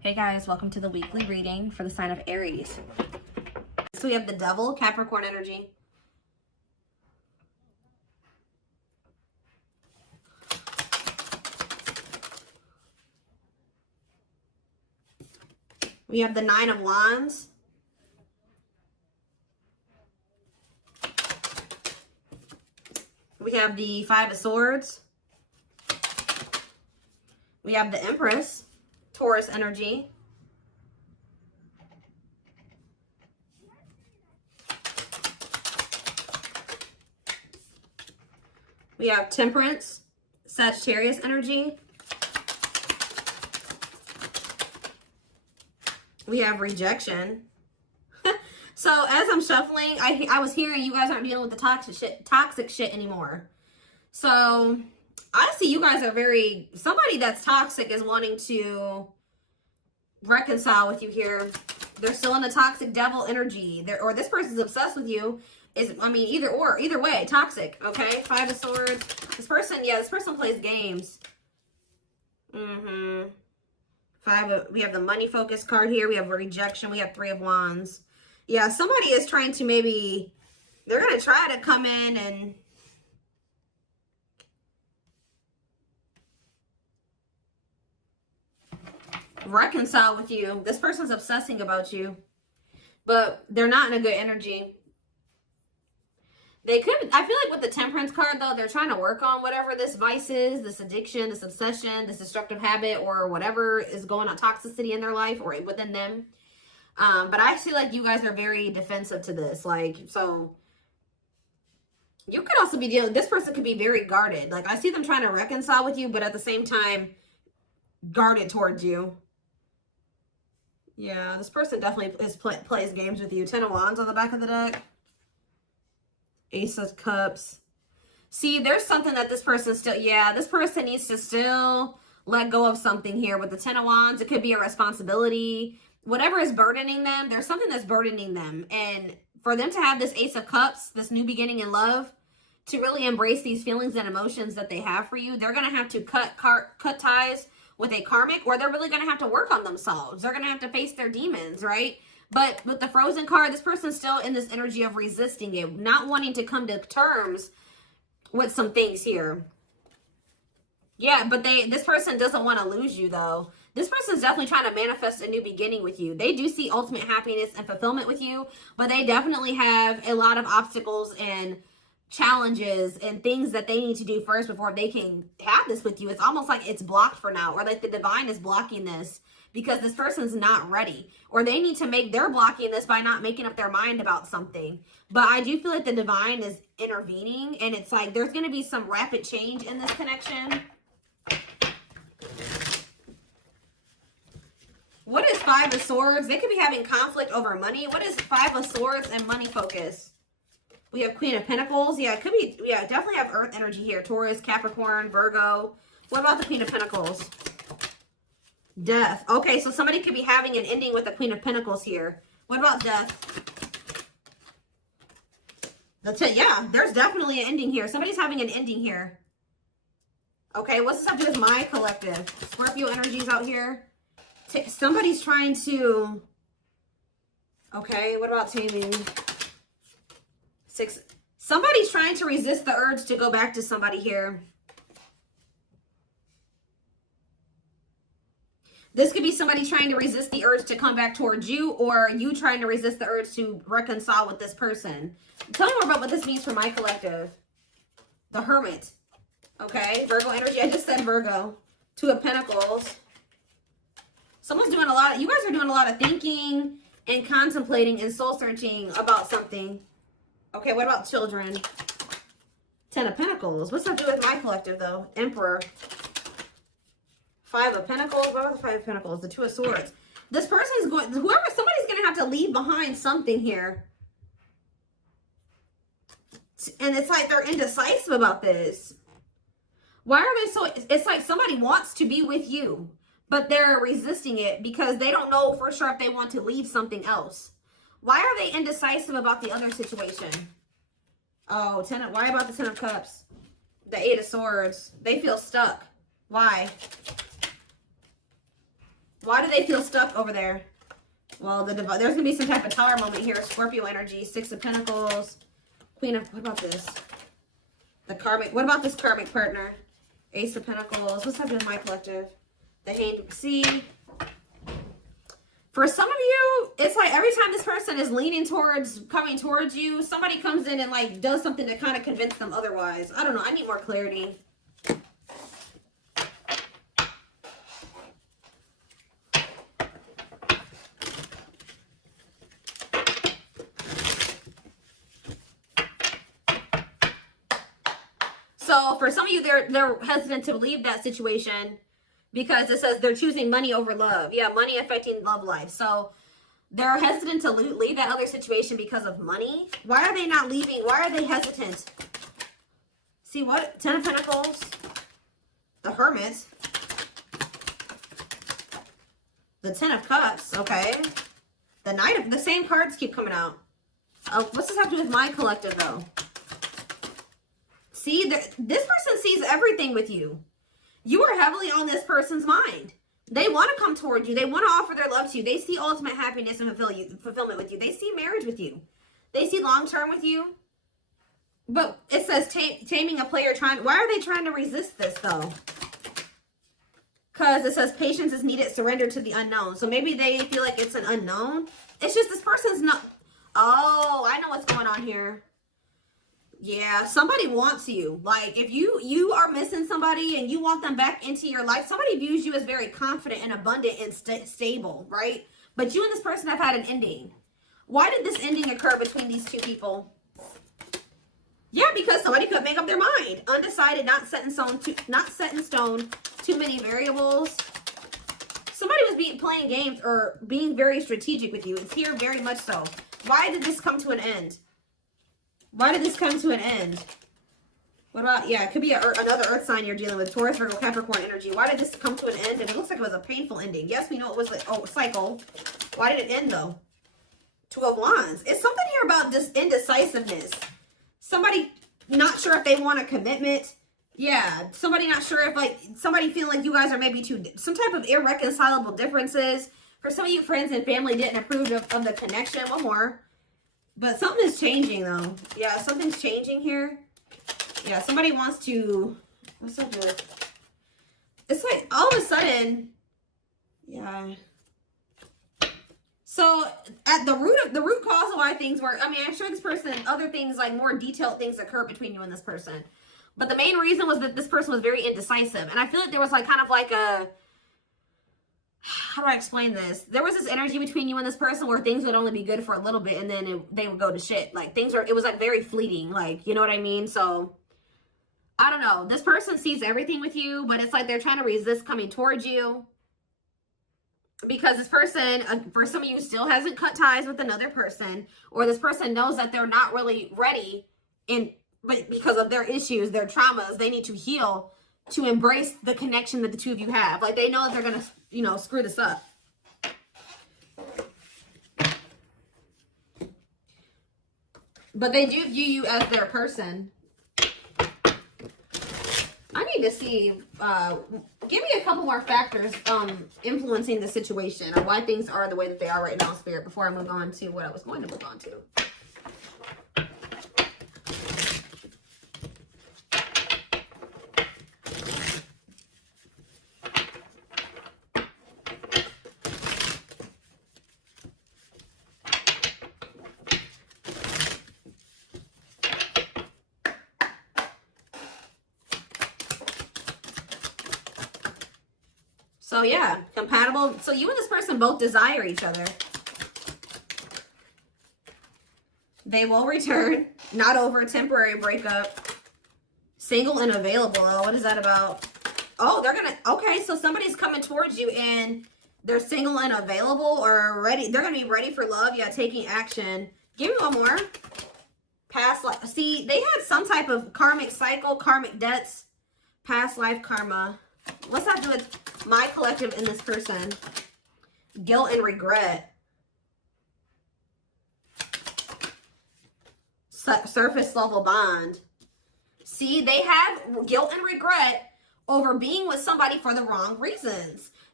Hey guys, welcome to the weekly reading for the sign of Aries. So we have the Devil, Capricorn energy. We have the Nine of Wands. We have the Five of Swords. We have the Empress, Taurus energy. We have Temperance, Sagittarius energy. We have Rejection. So as I'm shuffling, I was hearing you guys aren't dealing with the toxic shit anymore. So I see you guys are somebody that's toxic is wanting to reconcile with you here. They're still in the toxic devil energy. Or this person's obsessed with you. Either way, toxic, okay? Five of Swords. This person plays games. We have the money focus card here. We have Rejection. We have Three of Wands. Yeah, somebody is trying to they're going to try to come in and reconcile with you. This person's obsessing about you, but they're not in a good energy. I feel like with the Temperance card, though, they're trying to work on whatever this vice is, this addiction, this obsession, this destructive habit, or whatever is going on, toxicity in their life or within them. But I feel like you guys are very defensive to this. So you could also be this person could be very guarded. I see them trying to reconcile with you, but at the same time, guarded towards you. Yeah, this person definitely plays games with you. Ten of Wands on the back of the deck. Ace of Cups. See, there's something that this person this person needs to still let go of something here. With the Ten of Wands, it could be a responsibility. Whatever is burdening them, there's something that's burdening them. And for them to have this Ace of Cups, this new beginning in love, to really embrace these feelings and emotions that they have for you, they're going to have to cut ties with a karmic, or they're really going to have to work on themselves. They're going to have to face their demons, right? But with the Frozen card, this person's still in this energy of resisting it, not wanting to come to terms with some things here. Yeah, but this person doesn't want to lose you, though. This person's definitely trying to manifest a new beginning with you. They do see ultimate happiness and fulfillment with you, but they definitely have a lot of obstacles and challenges and things that they need to do first before they can have this with you. It's almost like it's blocked for now, or like the divine is blocking this because this person's not ready, or they're blocking this by not making up their mind about something. But I do feel like the divine is intervening, and it's like there's going to be some rapid change in this connection. What is Five of Swords? They could be having conflict over money. What is Five of Swords and money focus? We have Queen of Pentacles. Yeah, it could be, definitely have Earth energy here. Taurus, Capricorn, Virgo. What about the Queen of Pentacles? Death. Okay, so somebody could be having an ending with the Queen of Pentacles here. What about death? Yeah, there's definitely an ending here. Somebody's having an ending here. Okay, what's this have to do with my collective? Scorpio energies out here. Somebody's trying to... Okay, what about taming? Somebody's trying to resist the urge to go back to somebody here. This could be somebody trying to resist the urge to come back towards you, or you trying to resist the urge to reconcile with this person. Tell me more about what this means for my collective. The Hermit. Okay, Virgo energy. I just said Virgo. Two of Pentacles. Someone's doing you guys are doing a lot of thinking and contemplating and soul searching about something. Okay, what about children? Ten of Pentacles. What's that do with my collective, though? Emperor. Five of Pentacles. What about the Five of Pentacles? The Two of Swords. This person's somebody's going to have to leave behind something here. And it's like they're indecisive about this. Why are they so... It's like somebody wants to be with you, but they're resisting it because they don't know for sure if they want to leave something else. Why are they indecisive about the other situation? Oh, why about the Ten of Cups? The Eight of Swords. They feel stuck. Why? Why do they feel stuck over there? Well, there's going to be some type of tower moment here. Scorpio energy, Six of Pentacles, Queen of, what about this? The karmic, what about this karmic partner? Ace of Pentacles. What's happening in my collective? The Hanged. See, for some of you, it's like every time this person is leaning towards, coming towards you, somebody comes in and like does something to kind of convince them otherwise. I don't know. I need more clarity. So for some of you, they're hesitant to leave that situation because it says they're choosing money over love. Yeah, money affecting love life. So they're hesitant to leave that other situation because of money. Why are they not leaving? Why are they hesitant? See what? Ten of Pentacles, the Hermit, the Ten of Cups, okay. The Knight of, the same cards keep coming out. What's this have to do with my collective though? See, this person sees everything with you. You are heavily on this person's mind. They want to come toward you. They want to offer their love to you. They see ultimate happiness and fulfillment with you. They see marriage with you. They see long-term with you. But it says taming a player trying. Why are they trying to resist this, though? Because it says patience is needed, surrender to the unknown. So maybe they feel like it's an unknown. It's just this person's not. Oh, I know what's going on here. Yeah, somebody wants you. Like, if you are missing somebody and you want them back into your life, somebody views you as very confident and abundant and stable, right? But you and this person have had an ending. Why did this ending occur between these two people? Yeah, because somebody could make up their mind. Undecided, not set in stone, too many variables. Somebody was playing games or being very strategic with you. It's here very much so. Why did this come to an end? Why did this come to an end? What about, yeah, it could be another earth sign you're dealing with. Taurus, Virgo, Capricorn energy. Why did this come to an end? And it looks like it was a painful ending. Yes, we know it was a cycle. Why did it end, though? Two of Wands. It's something here about this indecisiveness. Somebody not sure if they want a commitment. Yeah, somebody not sure if, like, somebody feeling like you guys are maybe some type of irreconcilable differences. For some of you, friends and family didn't approve of the connection. One more. But something is changing, though. Yeah, something's changing here. Yeah, somebody wants to... What's up with it? It's like, all of a sudden... Yeah. So, at the root cause of why things were... I mean, I'm sure this person... Other things, like more detailed things occur between you and this person. But the main reason was that this person was very indecisive. And I feel like there was, like, kind of like a... How do I explain this? There was this energy between you and this person where things would only be good for a little bit and then they would go to shit. Like, it was like very fleeting. Like, you know what I mean? So, I don't know. This person sees everything with you, but it's like they're trying to resist coming towards you. Because this person, for some of you, still hasn't cut ties with another person. Or this person knows that they're not really ready. But because of their issues, their traumas, they need to heal to embrace the connection that the two of you have. Like, they know that they're going to... you know, screw this up. But they do view you as their person. I need to see, give me a couple more factors influencing the situation or why things are the way that they are right now, Spirit, before I move on to what I was going to move on to. So yeah, compatible. So you and this person both desire each other. They will return. Not over a temporary breakup. Single and available. Oh, what is that about? Oh, they're gonna, okay, so somebody's coming towards you and they're single and available or ready. They're gonna be ready for love. Yeah, taking action. Give me one more. Past life. See, they had some type of karmic cycle, karmic debts, past life karma. What's that do with my collective and this person? Guilt and regret. Surface level bond. See, they have guilt and regret over being with somebody for the wrong reasons.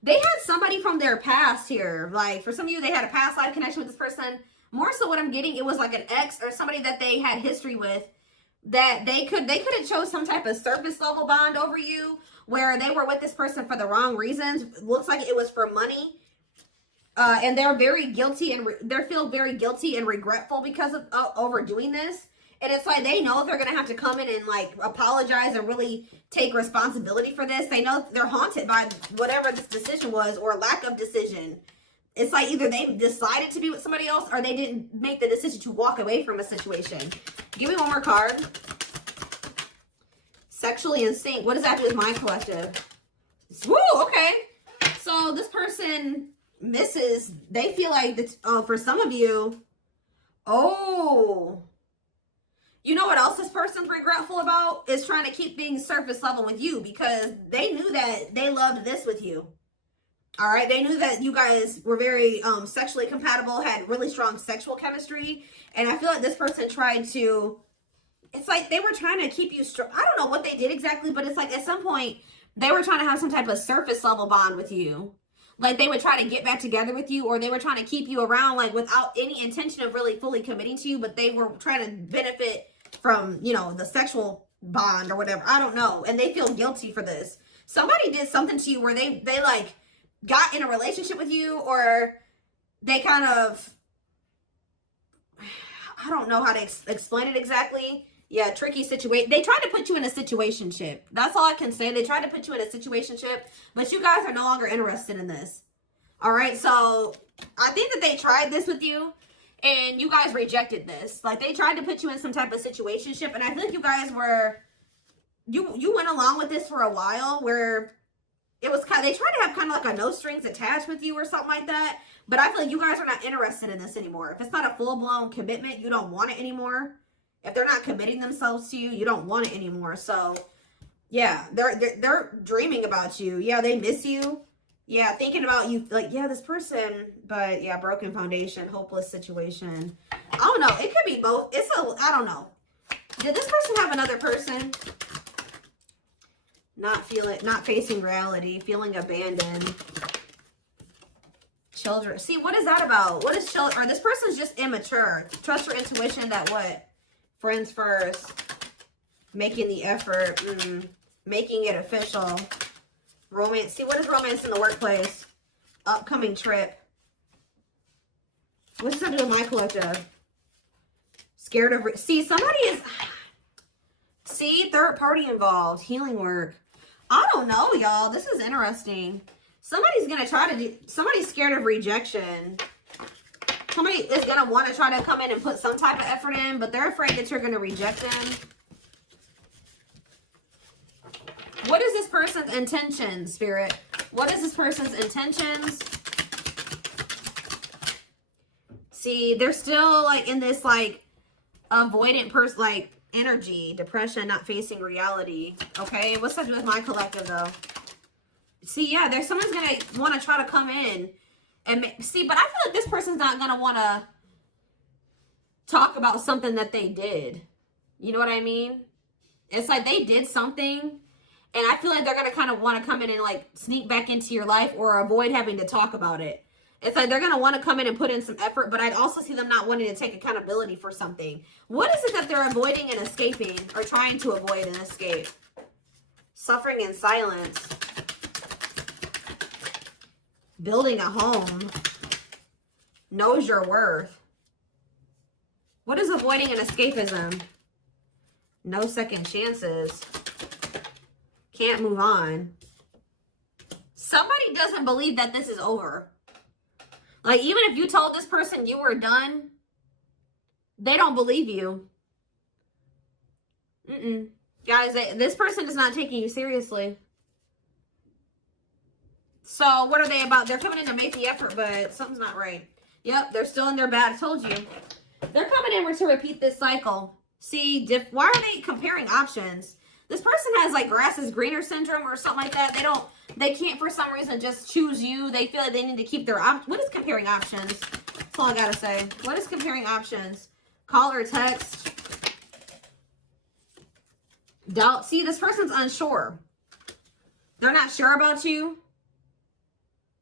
They had somebody from their past here. Like, for some of you, they had a past life connection with this person. More so what I'm getting, it was like an ex or somebody that they had history with, that they could have chose some type of surface level bond over you, where they were with this person for the wrong reasons. Looks like it was for money. And they're very guilty, and they feel very guilty and regretful because of overdoing this. And it's like they know they're going to have to come in and like apologize and really take responsibility for this. They know they're haunted by whatever this decision was, or lack of decision. It's like either they decided to be with somebody else, or they didn't make the decision to walk away from a situation. Give me one more card. Sexually in sync. What does that do with my collective? Woo, okay. So this person misses. They feel like, for some of you, you know what else this person's regretful about? Is trying to keep things surface level with you, because they knew that they loved this with you. All right, they knew that you guys were very sexually compatible, had really strong sexual chemistry, and I feel like this person tried to, it's like they were trying to keep you strong. I don't know what they did exactly, but it's like at some point they were trying to have some type of surface level bond with you. Like they would try to get back together with you, or they were trying to keep you around like without any intention of really fully committing to you, but they were trying to benefit from, you know, the sexual bond or whatever. I don't know. And they feel guilty for this. Somebody did something to you where they like got in a relationship with you, or they kind of, I don't know how to explain it exactly. Yeah, tricky situation. They tried to put you in a situationship. That's all I can say. They tried to put you in a situationship, but you guys are no longer interested in this. All right, so I think that they tried this with you, and you guys rejected this. Like, they tried to put you in some type of situationship, and I feel like you guys were, you went along with this for a while, where it was kind of, they tried to have kind of like a no strings attached with you or something like that, but I feel like you guys are not interested in this anymore. If it's not a full-blown commitment, you don't want it anymore. If they're not committing themselves to you, you don't want it anymore. So, yeah, they're dreaming about you. Yeah, they miss you. Yeah, thinking about you, like, yeah, this person, but yeah, broken foundation, hopeless situation. I don't know. It could be both. I don't know. Did this person have another person? Not facing reality, feeling abandoned. Children. See, what is that about? What is children? Or this person's just immature. Trust your intuition that what? Friends first. Making the effort. Making it official. Romance. See, what is romance in the workplace? Upcoming trip. What's that do with my collective? Scared of... See, somebody is... See, third party involved. Healing work. I don't know, y'all. This is interesting. Somebody's going to try to do... Somebody's scared of rejection. Somebody is going to want to try to come in and put some type of effort in, but they're afraid that you're going to reject them. What is this person's intentions, Spirit? What is this person's intentions? See, they're still like in this like avoidant person, like energy, depression, not facing reality. Okay, what's that do with my collective though? See, yeah, there's someone's gonna want to try to come in and see, but I feel like this person's not gonna want to talk about something that they did. You know what I mean? It's like they did something, and I feel like they're gonna kind of want to come in and like sneak back into your life or avoid having to talk about it. It's like they're gonna want to come in and put in some effort, but I'd also see them not wanting to take accountability for something. What is it that they're avoiding and escaping, or trying to avoid and escape? Suffering in silence. Building a home. Knows your worth. What is avoiding and escapism? No second chances. Can't move on. Somebody doesn't believe that this is over. Like, even if you told this person you were done, they don't believe you. Guys, this person is not taking you seriously. So, what are they about? They're coming in to make the effort, but something's not right. Yep, they're still in their bad. I told you. They're coming in to repeat this cycle. See, why are they comparing options? This person has, like, grass is greener syndrome or something like that. They can't, for some reason, just choose you. They feel like they need to keep their what is comparing options? That's all I gotta say. What is comparing options? Call or text? Doubt. See, this person's unsure. They're not sure about you.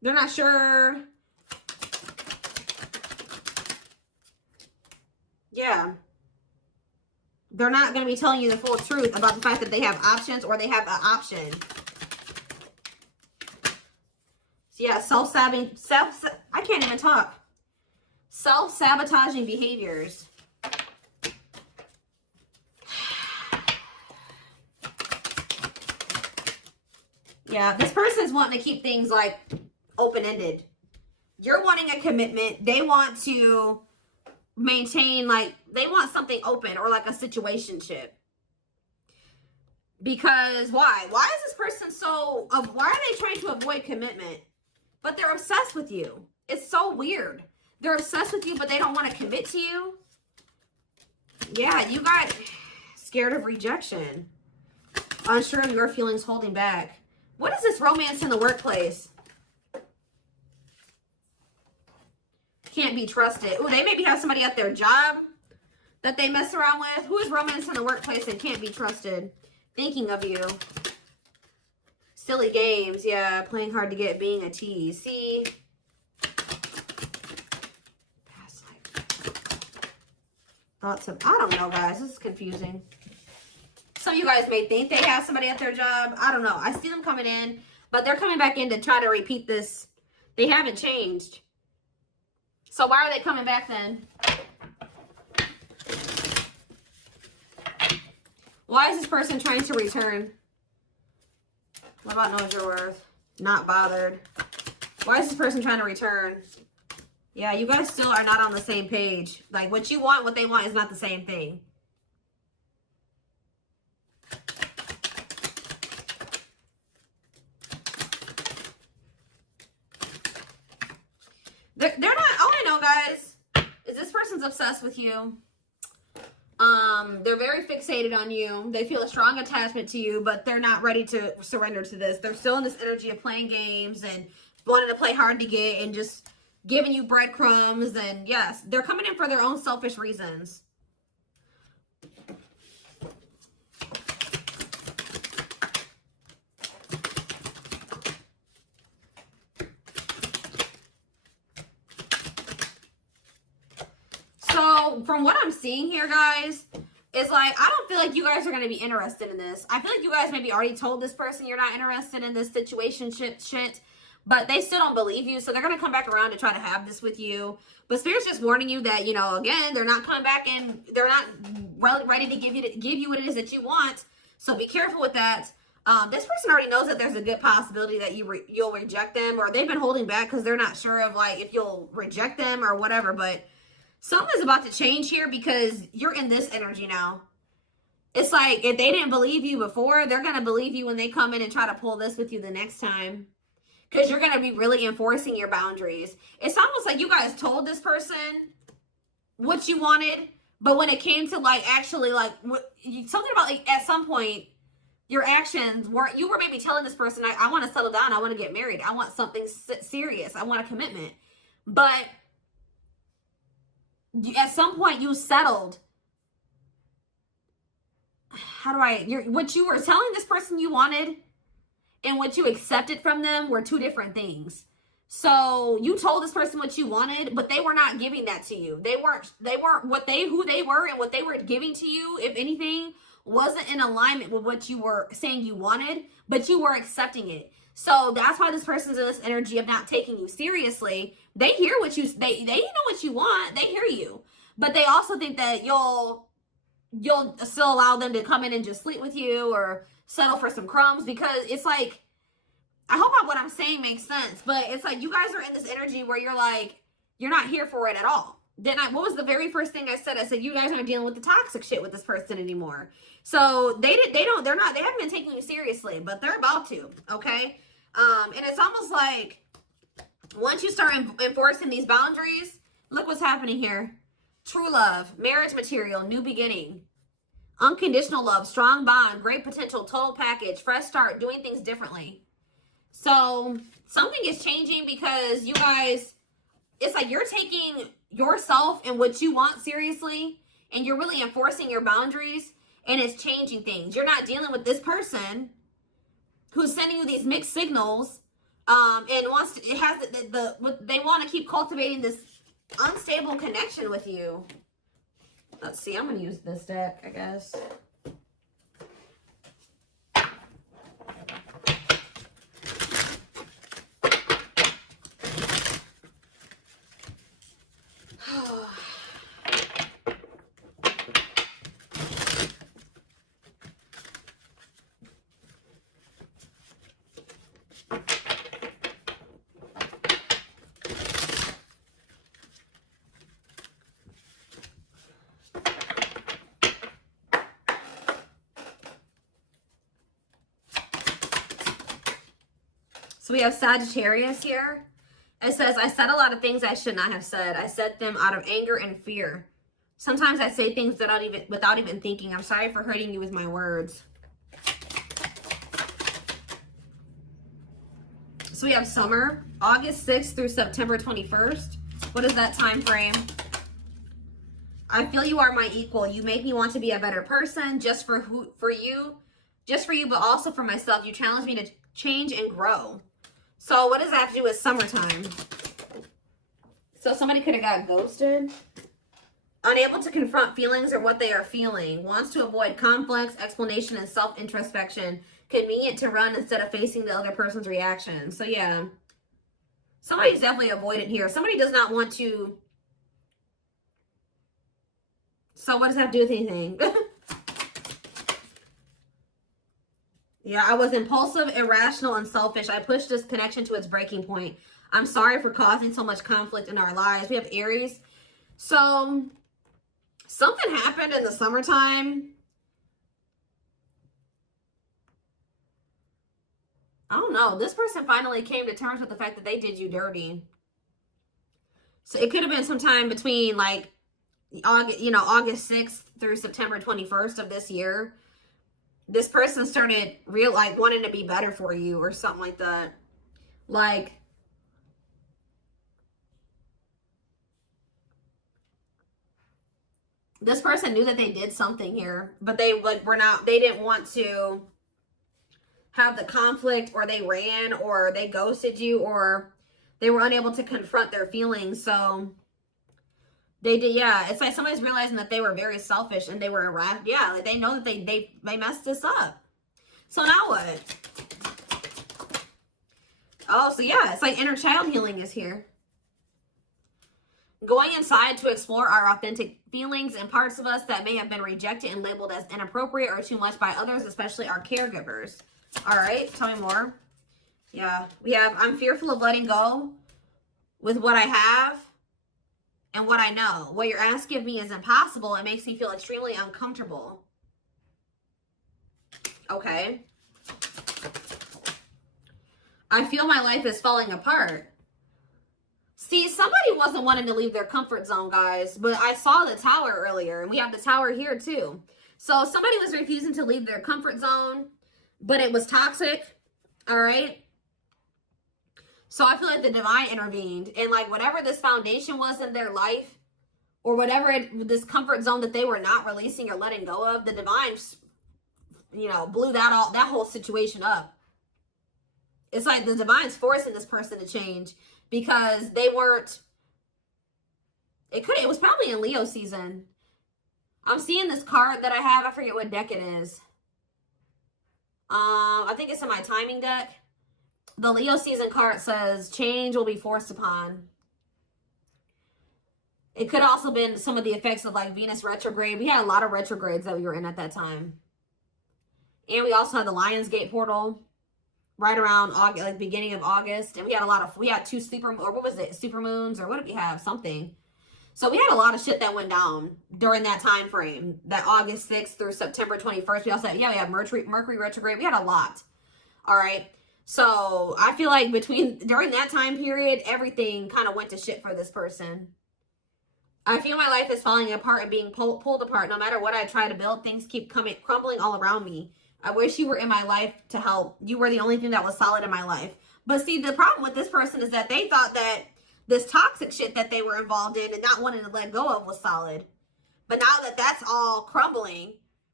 They're not sure. Yeah. They're not going to be telling you the full truth about the fact that they have options or they have an option. So yeah, I can't even talk. Self-sabotaging behaviors. Yeah, this person's wanting to keep things like open-ended. You're wanting a commitment. They want to maintain, like, they want something open or like a situationship. Because why? Why is this person so, why are they trying to avoid commitment? But they're obsessed with you. It's so weird. They're obsessed with you, but they don't want to commit to you. Yeah, you got scared of rejection. Unsure of your feelings, holding back. What is this romance in the workplace? Can't be trusted. Ooh, they maybe have somebody at their job that they mess around with. Who is romance in the workplace and can't be trusted? Thinking of you. Silly games. Yeah, playing hard to get, being a tease. See? Past life. Thoughts of, I don't know, guys. This is confusing. Some of you guys may think they have somebody at their job. I don't know. I see them coming in, but they're coming back in to try to repeat this. They haven't changed. So why are they coming back then? Why is this person trying to return? What about knows your worth? Not bothered. Why is this person trying to return? Yeah, you guys still are not on the same page. Like, what you want, what they want is not the same thing. They're not, all I know, guys, is this person's obsessed with you. They're very fixated on you. They feel a strong attachment to you, but they're not ready to surrender to this. They're still in this energy of playing games and wanting to play hard to get and just giving you breadcrumbs. And yes, they're coming in for their own selfish reasons. So from what I'm seeing here, guys, is like, I don't feel like you guys are going to be interested in this. I feel like you guys maybe already told this person you're not interested in this situation shit, but they still don't believe you. So they're going to come back around to try to have this with you. But Spirit's just warning you that, you know, again, they're not coming back in. They're not ready to give you what it is that you want. So be careful with that. This person already knows that there's a good possibility that you'll reject them, or they've been holding back because they're not sure of like if you'll reject them or whatever. But something's about to change here because you're in this energy now. It's like if they didn't believe you before, they're going to believe you when they come in and try to pull this with you the next time. Because you're going to be really enforcing your boundaries. It's almost like you guys told this person what you wanted. But when it came to like actually like something about like at some point your actions weren't, you were maybe telling this person, I want to settle down. I want to get married. I want something serious. I want a commitment. But at some point you settled. What you were telling this person you wanted and what you accepted from them were two different things. So you told this person what you wanted, but they were not giving that to you. They weren't who they were, and what they were giving to you, if anything, wasn't in alignment with what you were saying you wanted, but you were accepting it. So that's why this person's in this energy of not taking you seriously. They hear what they know what you want. They hear you. But they also think that you'll still allow them to come in and just sleep with you or settle for some crumbs, because it's like, I hope what I'm saying makes sense, but it's like you guys are in this energy where you're like, you're not here for it at all. What was the very first thing I said? I said, you guys aren't dealing with the toxic shit with this person anymore. So they haven't been taking you seriously, but they're about to, okay? And it's almost like once you start enforcing these boundaries, look what's happening here. True love, marriage material, new beginning, unconditional love, strong bond, great potential, total package, fresh start, doing things differently. So something is changing because you guys, it's like you're taking yourself and what you want seriously, and you're really enforcing your boundaries, and it's changing things. You're not dealing with this person who's sending you these mixed signals And wants to, it has they want to keep cultivating this unstable connection with you. Let's see, I'm going to use this deck, I guess. So we have Sagittarius here. It says, I said a lot of things I should not have said. I said them out of anger and fear. Sometimes I say things without even thinking. I'm sorry for hurting you with my words. So we have summer, August 6th through September 21st. What is that time frame? I feel you are my equal. You make me want to be a better person just for you, but also for myself. You challenge me to change and grow. So what does that have to do with summertime? So somebody could have got ghosted. Unable to confront feelings or what they are feeling. Wants to avoid conflicts, explanation, and self-introspection. Convenient to run instead of facing the other person's reaction. So yeah. Somebody's definitely avoidant here. Somebody does not want to. So what does that have to do with anything? Yeah, I was impulsive, irrational, and selfish. I pushed this connection to its breaking point. I'm sorry for causing so much conflict in our lives. We have Aries. So, something happened in the summertime. I don't know. This person finally came to terms with the fact that they did you dirty. So, it could have been sometime between, like, August 6th through September 21st of this year. This person started wanting to be better for you or something like that. Like, this person knew that they did something here, but they didn't want to have the conflict, or they ran, or they ghosted you, or they were unable to confront their feelings. So they did, yeah. It's like somebody's realizing that they were very selfish and they were irrational. Yeah, like they know that they messed this up. So now what? Oh, so yeah, it's like inner child healing is here. Going inside to explore our authentic feelings and parts of us that may have been rejected and labeled as inappropriate or too much by others, especially our caregivers. All right, tell me more. Yeah, we have, I'm fearful of letting go with what I have and what I know. What you're asking of me is impossible. It makes me feel extremely uncomfortable. Okay. I feel my life is falling apart. See, somebody wasn't wanting to leave their comfort zone, guys. But I saw the tower earlier, and we have the tower here too. So somebody was refusing to leave their comfort zone, but it was toxic. All right. So I feel like the divine intervened, and like whatever this foundation was in their life, or whatever this comfort zone that they were not releasing or letting go of, the divine, blew that whole situation up. It's like the divine's forcing this person to change because they weren't. It was probably in Leo season. I'm seeing this card that I have. I forget what deck it is. I think it's in my timing deck. The Leo season card says, change will be forced upon. It could also have been some of the effects of like Venus retrograde. We had a lot of retrogrades that we were in at that time. And we also had the Lionsgate portal right around August, like beginning of August. And we had two super moons, or what did we have? Something. So we had a lot of shit that went down during that time frame, that August 6th through September 21st. We also had, we had Mercury retrograde. We had a lot. All right. So I feel like during that time period, everything kind of went to shit for this person. I feel my life is falling apart and being pulled apart. No matter what I try to build, things keep crumbling all around me. I wish you were in my life to help. You were the only thing that was solid in my life. But see, the problem with this person is that they thought that this toxic shit that they were involved in and not wanting to let go of was solid. But now that that's all crumbling,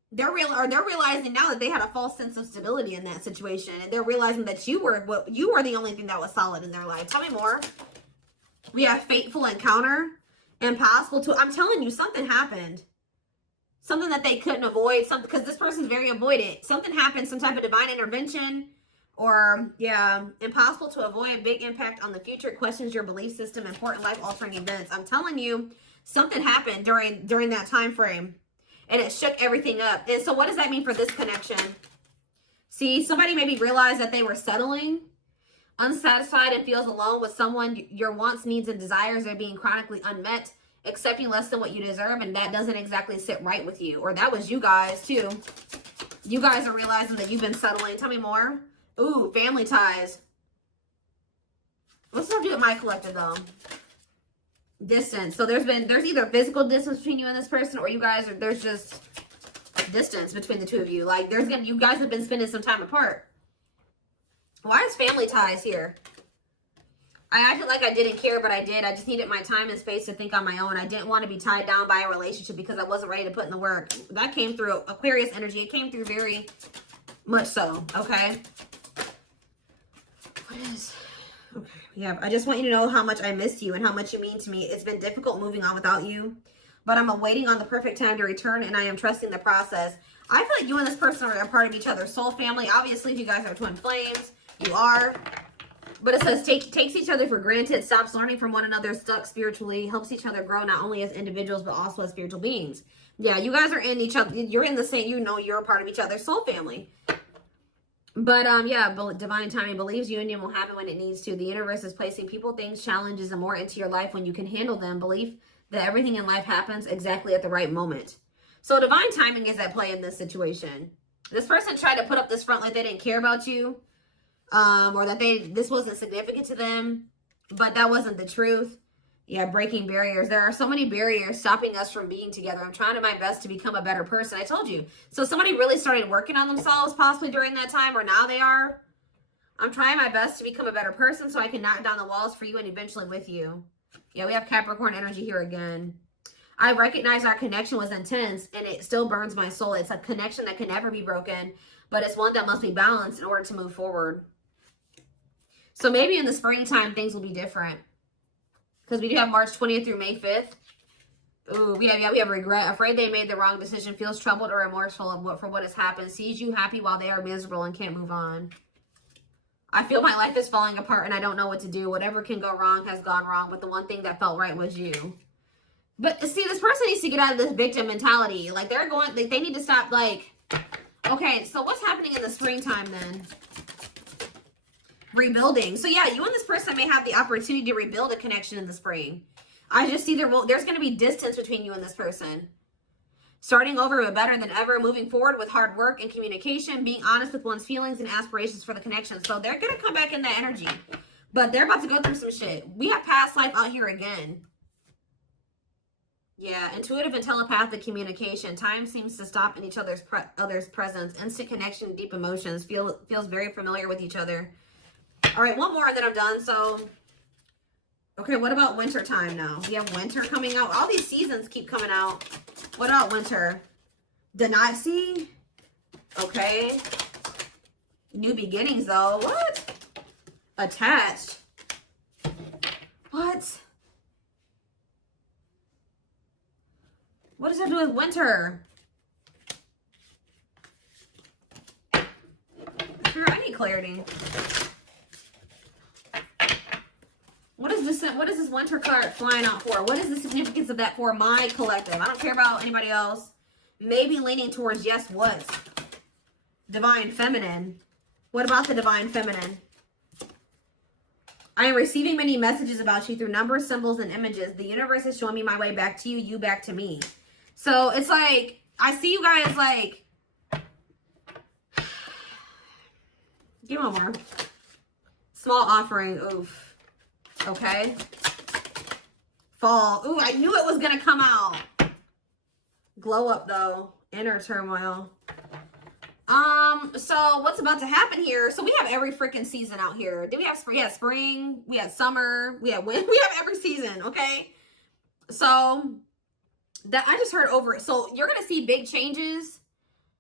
they're realizing now that they had a false sense of stability in that situation, and they're realizing that you were the only thing that was solid in their life. Tell me more. We have fateful encounter, impossible to. I'm telling you, something happened. Something that they couldn't avoid. Something, because this person's very avoidant. Something happened. Some type of divine intervention, or yeah, impossible to avoid. Big impact on the future. Questions your belief system. Important life altering events. I'm telling you, something happened during that time frame, and it shook everything up. And so, what does that mean for this connection? See, somebody maybe realized that they were settling, unsatisfied, and feels alone with someone. Your wants, needs, and desires are being chronically unmet, accepting less than what you deserve, and that doesn't exactly sit right with you. Or that was you guys too. You guys are realizing that you've been settling. Tell me more. Ooh, family ties. What's that do with my collective though? Distance. So there's either physical distance between you and this person, or you guys are, there's just distance between the two of you. Like you guys have been spending some time apart. Why is family ties here? I acted like I didn't care, but I did. I just needed my time and space to think on my own. I didn't want to be tied down by a relationship because I wasn't ready to put in the work. That came through Aquarius energy. It came through very much so, okay? What is... Okay, yeah, I just want you to know how much I miss you and how much you mean to me. It's been difficult moving on without you, but I'm awaiting on the perfect time to return, and I am trusting the process. I feel like you and this person are a part of each other's soul family. Obviously, if you guys are twin flames, you are. But it says takes each other for granted, stops learning from one another, stuck spiritually, helps each other grow not only as individuals but also as spiritual beings. Yeah, you guys are in each other. You're in the same, you're a part of each other's soul family. But yeah, divine timing believes union will happen when it needs to. The universe is placing people, things, challenges, and more into your life when you can handle them. Belief that everything in life happens exactly at the right moment. So divine timing is at play in this situation. This person tried to put up this front like they didn't care about you. Or that this wasn't significant to them, but that wasn't the truth. Yeah, breaking barriers. There are so many barriers stopping us from being together. I'm trying my best to become a better person. I told you. So somebody really started working on themselves possibly during that time, or now they are. I'm trying my best to become a better person so I can knock down the walls for you and eventually with you. Yeah, we have Capricorn energy here again. I recognize our connection was intense and it still burns my soul. It's a connection that can never be broken, but it's one that must be balanced in order to move forward. So maybe in the springtime, things will be different. Because we do have March 20th through May 5th. Ooh, we have regret. Afraid they made the wrong decision. Feels troubled or remorseful for what has happened. Sees you happy while they are miserable and can't move on. I feel my life is falling apart and I don't know what to do. Whatever can go wrong has gone wrong. But the one thing that felt right was you. But see, this person needs to get out of this victim mentality. Like they need to stop like... Okay, so what's happening in the springtime then? Rebuilding. So yeah, you and this person may have the opportunity to rebuild a connection in the spring. I just see there's going to be distance between you and this person. Starting over but better than ever, moving forward with hard work and communication, being honest with one's feelings and aspirations for the connection. So they're going to come back in that energy, but they're about to go through some shit. We have past life out here again. Yeah, intuitive and telepathic communication. Time seems to stop in each other's presence. Instant connection, deep emotions. Feels very familiar with each other. All right, one more and then I'm done. So, okay, what about winter time now? We have winter coming out. All these seasons keep coming out. What about winter? Denasi? Okay. New beginnings, though. What? Attached. What? What does that do with winter? Sure, I need clarity. What is this winter card flying out for? What is the significance of that for my collective? I don't care about anybody else. Maybe leaning towards yes, what? Divine feminine. What about the divine feminine? I am receiving many messages about you through numbers, symbols, and images. The universe is showing me my way back to you, you back to me. So it's like, I see you guys like, give me one more. Small offering, oof. Okay. Fall. Ooh, I knew it was going to come out. Glow up, though. Inner turmoil. So what's about to happen here? So we have every freaking season out here. Do we have spring? Yeah, spring. We have summer. We have winter. We have every season, okay? So that I just heard over it. So you're going to see big changes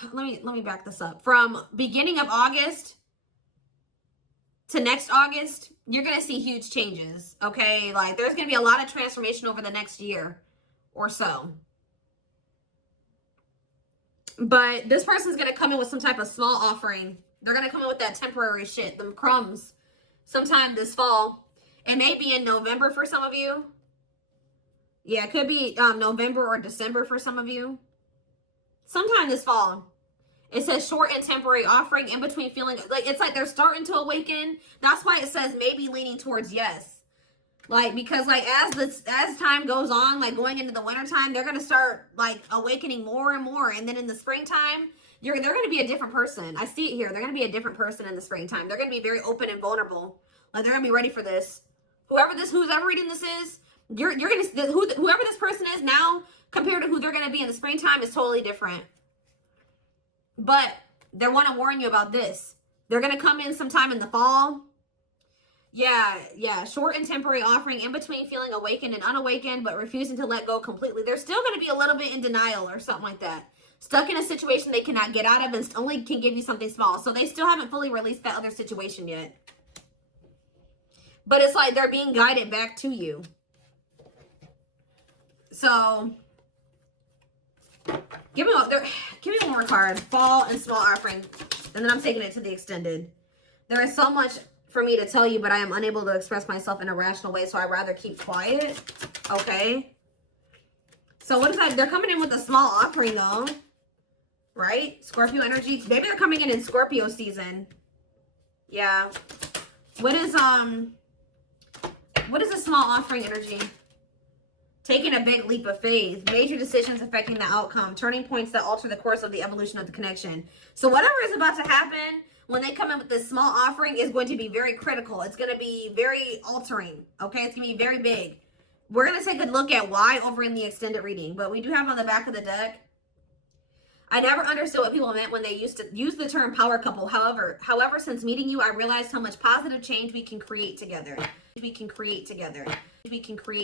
let me back this up. From beginning of August to next August, you're going to see huge changes, okay? Like, there's going to be a lot of transformation over the next year or so. But this person's going to come in with some type of small offering. They're going to come in with that temporary shit, them crumbs, sometime this fall. It may be in November for some of you. Yeah, it could be November or December for some of you. Sometime this fall. It says short and temporary offering in between feeling like it's like they're starting to awaken. That's why it says maybe leaning towards yes. Like, because like as time goes on, like going into the winter time, they're gonna start like awakening more and more. And then in the springtime, they're gonna be a different person. I see it here. They're gonna be a different person in the springtime. They're gonna be very open and vulnerable. Like, they're gonna be ready for this. Who's ever reading this is, you're gonna whoever this person is now compared to who they're gonna be in the springtime is totally different. But they want to warn you about this. They're going to come in sometime in the fall. Yeah. Short and temporary offering in between feeling awakened and unawakened, but refusing to let go completely. They're still going to be a little bit in denial or something like that. Stuck in a situation they cannot get out of and only can give you something small. So they still haven't fully released that other situation yet. But it's like they're being guided back to you. So give me one more card. Fall and small offering. And then I'm taking it to the extended. There is so much for me to tell you, but I am unable to express myself in a rational way, so I'd rather keep quiet. Okay. So what is that? They're coming in with a small offering though. Right? Scorpio energy. Maybe they're coming in Scorpio season. Yeah. What is a small offering energy? Taking a big leap of faith, major decisions affecting the outcome, turning points that alter the course of the evolution of the connection. So whatever is about to happen when they come in with this small offering is going to be very critical. It's going to be very altering, okay? It's going to be very big. We're going to take a look at why over in the extended reading, but we do have on the back of the deck, I never understood what people meant when they used to use the term power couple. However, since meeting you, I realized how much positive change we can create together. We can create